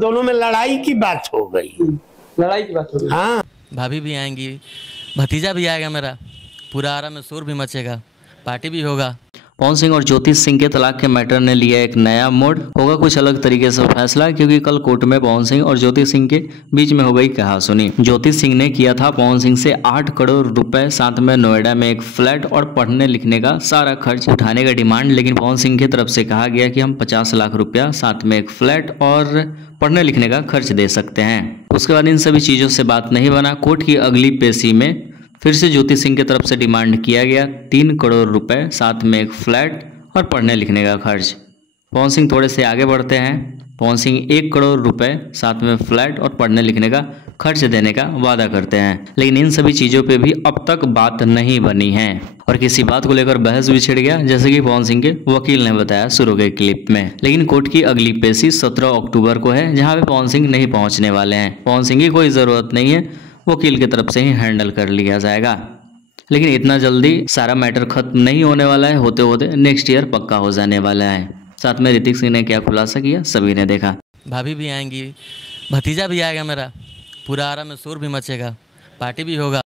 दोनों में लड़ाई की बात हो गई। लड़ाई की बात हो गई। हाँ, भाभी भी आएंगी, भतीजा भी आएगा मेरा, पूरा आरा में शोर भी मचेगा, पार्टी भी होगा। पवन सिंह और ज्योति सिंह के तलाक के मैटर ने लिया एक नया मोड़। होगा कुछ अलग तरीके से फैसला, क्योंकि कल कोर्ट में पवन सिंह और ज्योति सिंह के बीच में हो गई कहासुनी। ज्योति सिंह ने किया था पवन सिंह से 8 करोड़ रुपए, साथ में नोएडा में एक फ्लैट और पढ़ने लिखने का सारा खर्च उठाने का डिमांड। लेकिन पवन सिंह की तरफ से कहा गया कि हम 50 लाख रुपया, साथ में एक फ्लैट और पढ़ने लिखने का खर्च दे सकते हैं। उसके बाद इन सभी चीजों से बात नहीं बना। कोर्ट की अगली पेशी में फिर से ज्योति सिंह की तरफ से डिमांड किया गया 3 करोड़ रुपए, साथ में एक फ्लैट और पढ़ने लिखने का खर्च। पवन सिंह थोड़े से आगे बढ़ते हैं। पवन सिंह 1 करोड़ रुपए, साथ में फ्लैट और पढ़ने लिखने का खर्च देने का वादा करते हैं। लेकिन इन सभी चीज़ों पे भी अब तक बात नहीं बनी है और किसी बात को लेकर बहस भी छिड़ गया, जैसे कि पवन सिंह के वकील ने बताया शुरू के क्लिप में। लेकिन कोर्ट की अगली पेशी 17 अक्टूबर को है, जहाँ पे पवन सिंह नहीं पहुँचने वाले हैं। पवन सिंह की कोई ज़रूरत नहीं है, वकील की तरफ से ही हैंडल कर लिया जाएगा। लेकिन इतना जल्दी सारा मैटर खत्म नहीं होने वाला है, होते होते नेक्स्ट ईयर पक्का हो जाने वाला है। साथ में ऋतिक सिंह ने क्या खुलासा किया सभी ने देखा। भाभी भी आएंगी, भतीजा भी आएगा मेरा, पूरा आरा में शोर भी मचेगा, पार्टी भी होगा।